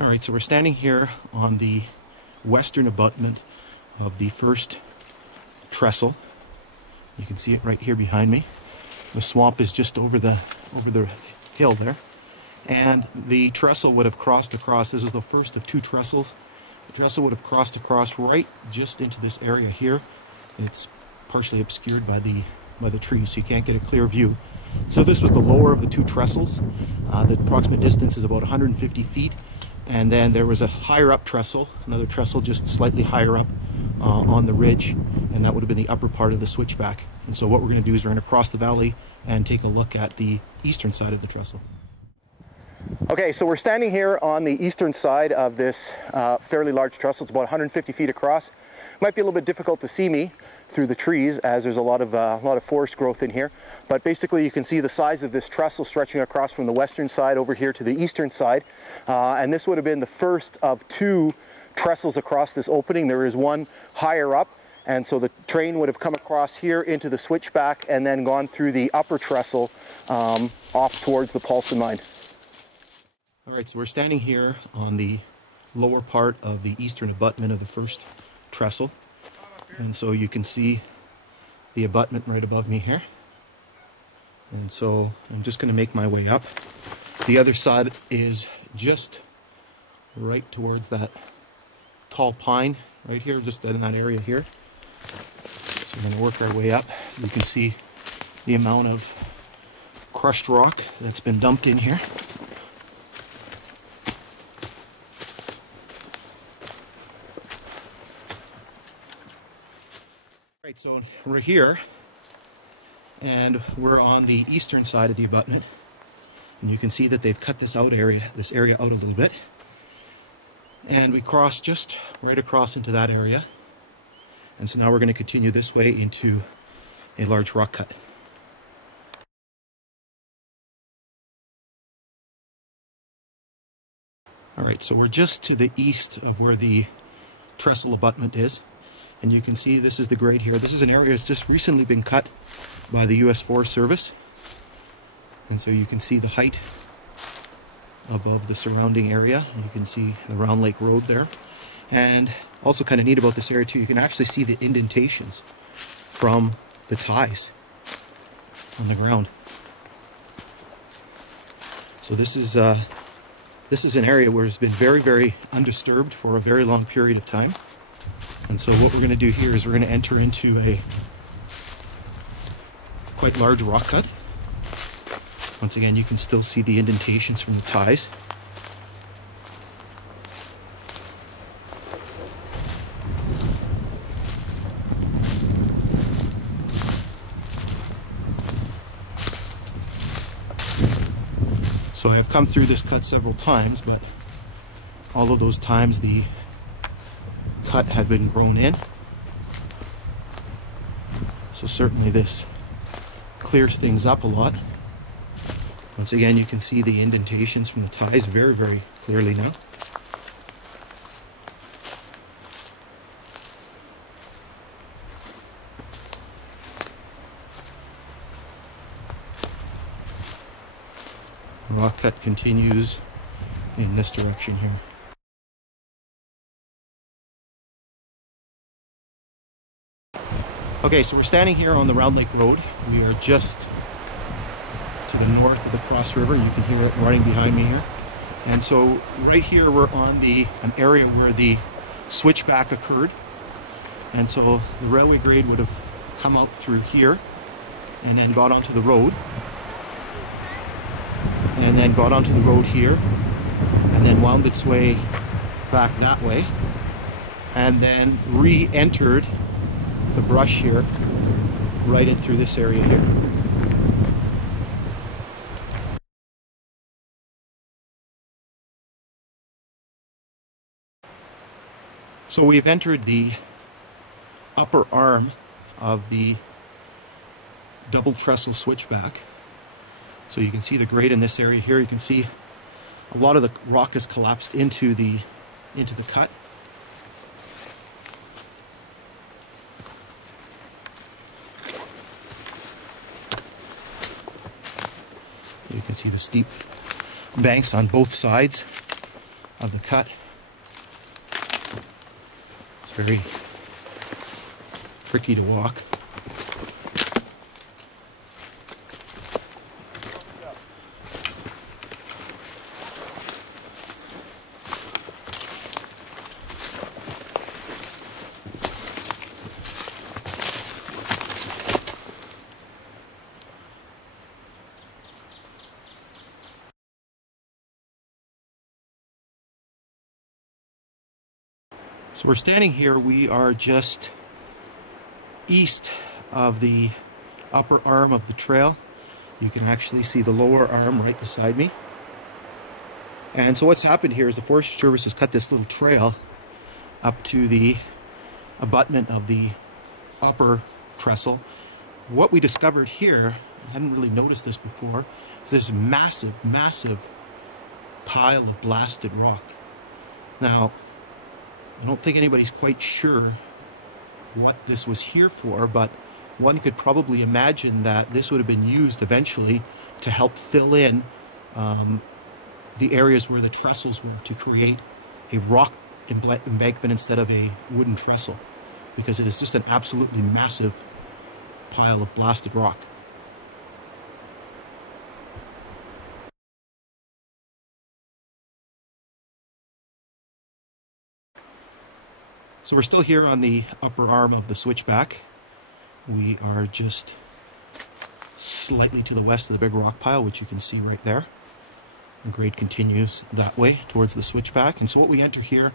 Alright, so we're standing here on the western abutment of the first trestle. You can see it right here behind me. The swamp is just over the hill there. And the trestle would have crossed across. This is the first of two trestles. The trestle would have crossed across right just into this area here. It's partially obscured by the trees, so you can't get a clear view. So this was the lower of the two trestles. The approximate distance is about 150 feet. And then there was a higher up trestle, another trestle just slightly higher up on the ridge, and that would have been the upper part of the switchback. And so what we're going to do is we're going to cross the valley and take a look at the eastern side of the trestle. Okay, so we're standing here on the eastern side of this fairly large trestle. It's about 150 feet across. Might be a little bit difficult to see me through the trees as there's a lot of forest growth in here. But basically you can see the size of this trestle stretching across from the western side over here to the eastern side. And this would have been the first of two trestles across this opening. There is one higher up. And so the train would have come across here into the switchback and then gone through the upper trestle off towards the Paulson mine. All right, so we're standing here on the lower part of the eastern abutment of the first trestle. And so you can see the abutment right above me here. And so I'm just going to make my way up. The other side is just right towards that tall pine right here, just in that area here. So we're going to work our way up. You can see the amount of crushed rock that's been dumped in here. Right, so we're here, and we're on the eastern side of the abutment, and you can see that they've cut this area out a little bit, and we cross just right across into that area, and so now we're going to continue this way into a large rock cut. All right, so we're just to the east of where the trestle abutment is. And you can see this is the grade here. This is an area that's just recently been cut by the U.S. Forest Service. And so you can see the height above the surrounding area. You can see the Round Lake Road there. And also kind of neat about this area too, you can actually see the indentations from the ties on the ground. So this is an area where it's been very, very undisturbed for a very long period of time. And so what we're going to do here is we're going to enter into a quite large rock cut. Once again, you can still see the indentations from the ties. So I've come through this cut several times, but all of those times the cut had been grown in. So certainly this clears things up a lot. Once again, you can see the indentations from the ties very, very clearly now. The rock cut continues in this direction here. Okay, so we're standing here on the Round Lake Road. We are just to the north of the Cross River. You can hear it running behind me here. And so right here we're on an area where the switchback occurred. And so the railway grade would have come out through here and then got onto the road. And then got onto the road here and then wound its way back that way. And then re-entered the brush here, right in through this area here. So we've entered the upper arm of the double trestle switchback. So you can see the grade in this area here. You can see a lot of the rock has collapsed into the cut. You can see the steep banks on both sides of the cut. It's very tricky to walk. So we're standing here, we are just east of the upper arm of the trail. You can actually see the lower arm right beside me. And so what's happened here is the Forest Service has cut this little trail up to the abutment of the upper trestle. What we discovered here, I hadn't really noticed this before, is this massive, massive pile of blasted rock. Now, I don't think anybody's quite sure what this was here for, but one could probably imagine that this would have been used eventually to help fill in the areas where the trestles were, to create a rock embankment instead of a wooden trestle, because it is just an absolutely massive pile of blasted rock. So we're still here on the upper arm of the switchback. We are just slightly to the west of the big rock pile, which you can see right there. The grade continues that way towards the switchback. And so what we enter here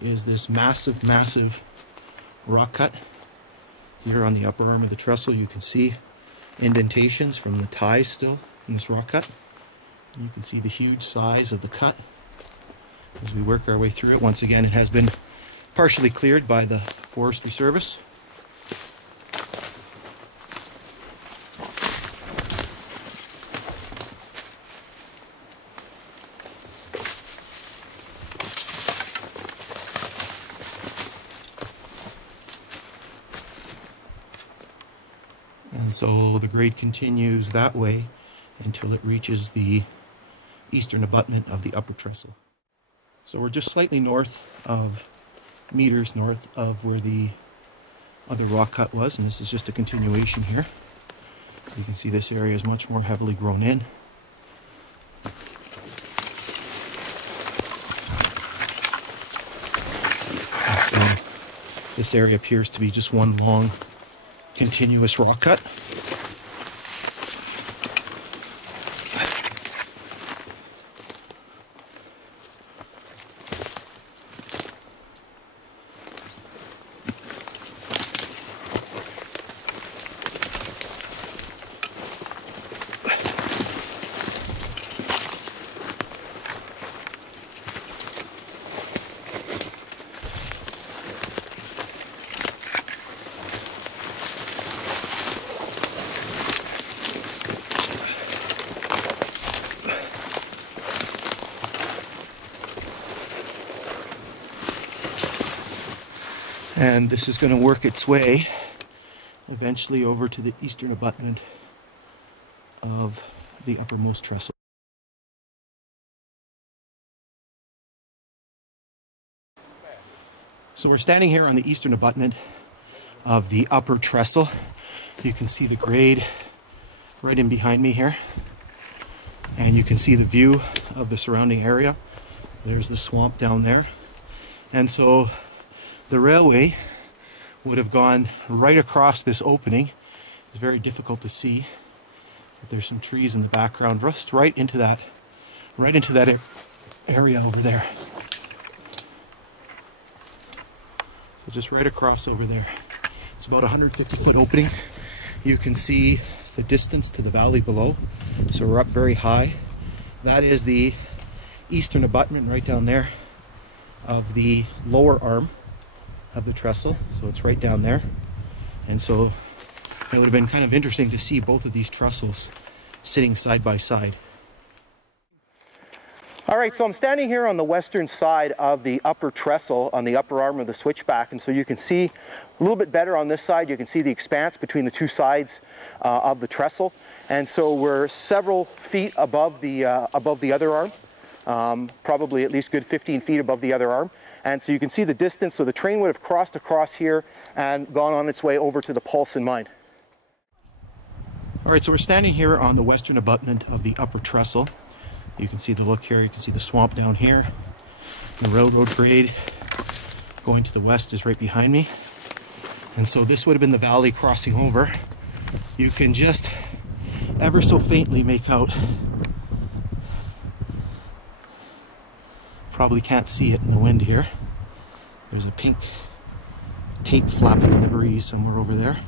is this massive, massive rock cut. Here on the upper arm of the trestle, you can see indentations from the ties still in this rock cut. And you can see the huge size of the cut as we work our way through it. Once again, it has been partially cleared by the Forestry Service. And so the grade continues that way until it reaches the eastern abutment of the upper trestle. So we're just slightly meters north of where the other rock cut was, and this is just a continuation here. You can see this area is much more heavily grown in. And so this area appears to be just one long continuous rock cut. And this is going to work its way eventually over to the eastern abutment of the uppermost trestle. So we're standing here on the eastern abutment of the upper trestle. You can see the grade right in behind me here. And you can see the view of the surrounding area. There's the swamp down there. And so the railway would have gone right across this opening. It's very difficult to see, but there's some trees in the background, just right into that area over there. So just right across over there. It's about a 150-foot opening. You can see the distance to the valley below. So we're up very high. That is the eastern abutment right down there of the lower arm of the trestle, so it's right down there. And so it would have been kind of interesting to see both of these trestles sitting side by side. All right, so I'm standing here on the western side of the upper trestle on the upper arm of the switchback, and so you can see a little bit better on this side. You can see the expanse between the two sides of the trestle, and so we're several feet above the other arm. probably at least good 15 feet above the other arm. And so you can see the distance. So the train would have crossed across here and gone on its way over to the Paulson mine. All right, so we're standing here on the western abutment of the upper trestle. You can see the look here. You can see the swamp down here. The railroad grade going to the west is right behind me. And so this would have been the valley crossing over. You can just ever so faintly make out, probably can't see it in the wind here. There's a pink tape flapping in the breeze somewhere over there.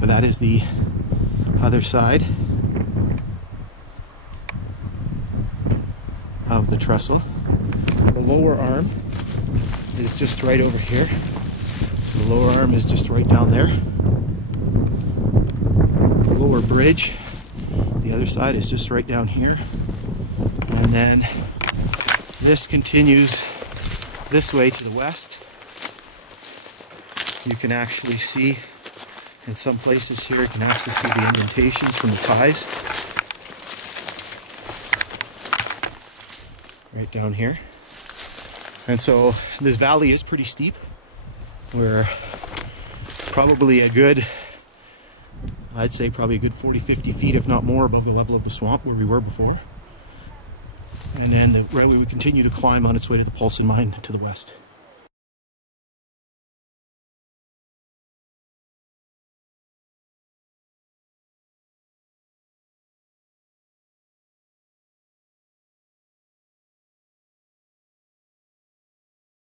But that is the other side of the trestle. The lower arm is just right over here. So the lower arm is just right down there. The lower bridge, the other side, is just right down here. And then this continues this way to the west. You can actually see in some places here, you can actually see the indentations from the ties. Right down here. And so this valley is pretty steep. We're probably a good, I'd say probably a good 40-50 feet, if not more, above the level of the swamp where we were before. And then the railway would continue to climb on its way to the Paulson mine to the west.